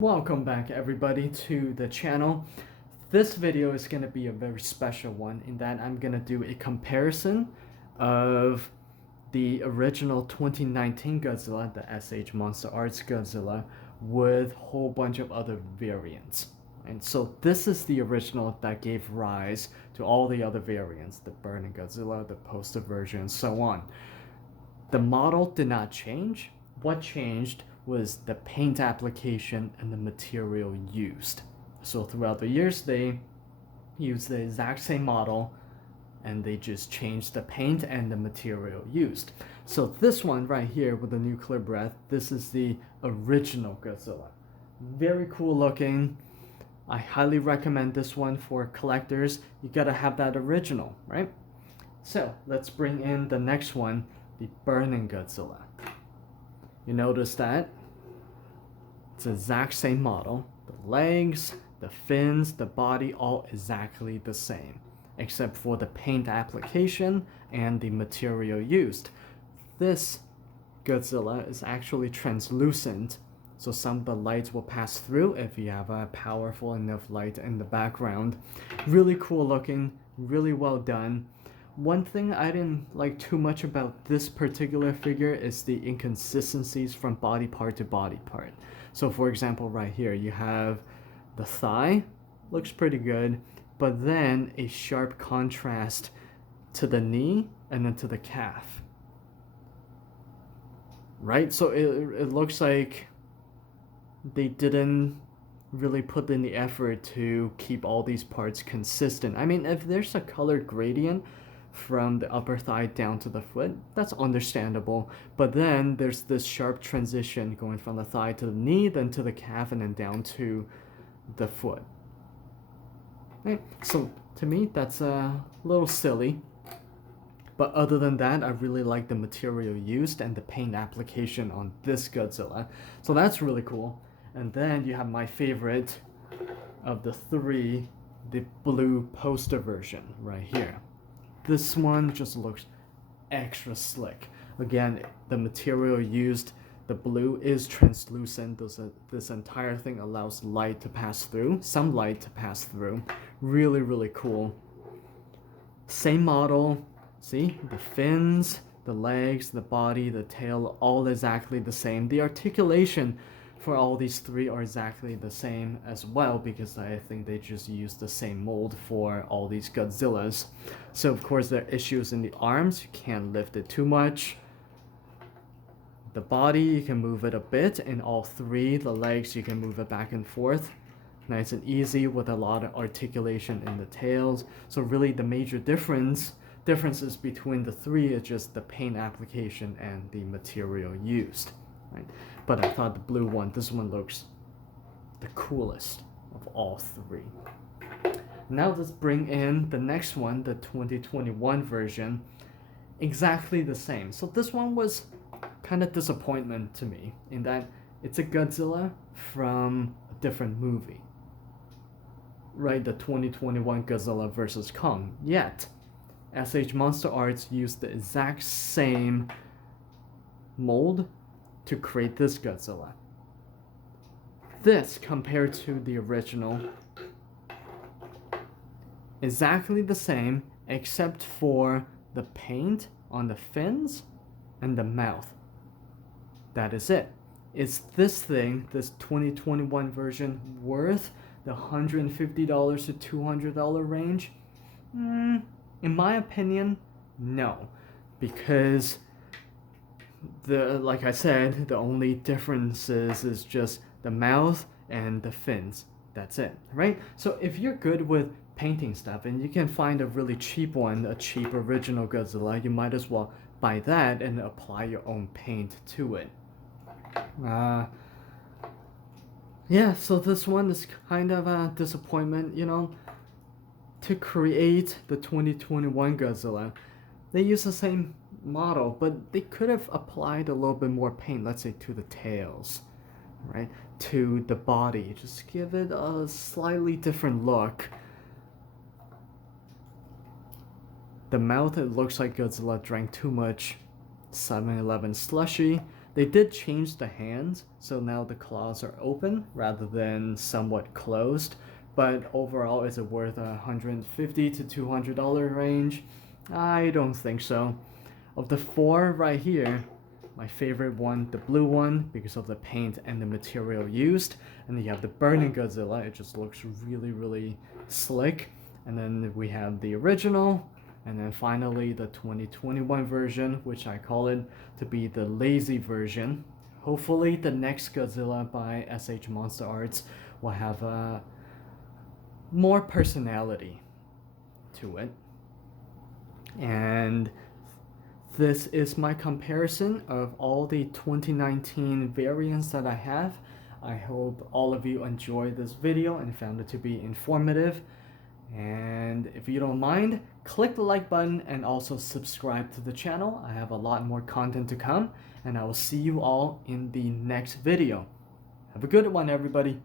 Welcome back everybody to the channel. This video is going to be a very special one in that I'm going to do a comparison of the original 2019 Godzilla, the SH Monsterarts Godzilla, with a whole bunch of other variants. And so this is the original that gave rise to all the other variants, the Burning Godzilla, the poster version, and so on. The model did not change. What changed was the paint application and the material used. So throughout the years, they used the exact same model and they just changed the paint and the material used. So this one right here with the nuclear breath, this is the original Godzilla. Very cool looking. I highly recommend this one for collectors. You gotta have that original, right? So let's bring in the next one, the Burning Godzilla. You notice that it's the exact same model. The legs, the fins, the body, all exactly the same, except for the paint application and the material used. This Godzilla is actually translucent, so some of the lights will pass through if you have a powerful enough light in the background. Really cool looking, really well done. One thing I didn't like too much about this particular figure is the inconsistencies from body part to body part. So for example, right here, you have the thigh, looks pretty good, but then a sharp contrast to the knee and then to the calf. Right? So it looks like they didn't really put in the effort to keep all these parts consistent. I mean, if there's a color gradient from the upper thigh down to the foot, that's understandable, but then there's this sharp transition going from the thigh to the knee, then to the calf, and then down to the foot. Right? So to me, that's a little silly, but other than that, I really like the material used and the paint application on this Godzilla, so that's really cool. And then you have my favorite of the three, the blue poster version right here. This one just looks extra slick. Again, the material used, the blue is translucent. This entire thing allows light to pass through, some light to pass through. Really, really cool. Same model. See, the fins, the legs, the body, the tail, all exactly the same. The articulation for all these three are exactly the same as well, because I think they just used the same mold for all these Godzillas. So of course there are issues in the arms, you can't lift it too much. The body, you can move it a bit in all three. The legs, you can move it back and forth. Nice and easy with a lot of articulation in the tails. So really the major differences between the three is just the paint application and the material used. Right? But I thought the blue one, this one looks the coolest of all three. Now let's bring in the next one, the 2021 version. Exactly the same. So this one was kind of disappointment to me in that it's a Godzilla from a different movie. Right, the 2021 Godzilla vs. Kong. Yet, SH Monsterarts used the exact same mold to create this Godzilla. This, compared to the original, exactly the same except for the paint on the fins and the mouth. That is it. Is this thing, this 2021 version, worth the $150 to $200 range? In my opinion, no, because like I said, the only differences is just the mouth and the fins. That's it, right? So if you're good with painting stuff and you can find a really cheap one, a cheap original Godzilla, you might as well buy that and apply your own paint to it. Yeah, so this one is kind of a disappointment, you know. To create the 2021 Godzilla, they use the same model, but they could have applied a little bit more paint, let's say to the tails, right, to the body, just give it a slightly different look. The mouth, it looks like Godzilla drank too much 7-Eleven slushy. They did change the hands, so now the claws are open rather than somewhat closed. But overall, is it worth $150 to $200 range? I don't think so. Of the four right here, my favorite one, the blue one, because of the paint and the material used. And then you have the Burning Godzilla. It just looks really, really slick. And then we have the original. And then finally the 2021 version, which I call it to be the lazy version. Hopefully the next Godzilla by SH Monsterarts will have more personality to it. And this is my comparison of all the 2019 variants that I have. I hope all of you enjoyed this video and found it to be informative. And if you don't mind, click the like button and also subscribe to the channel. I have a lot more content to come, and I will see you all in the next video. Have a good one, everybody.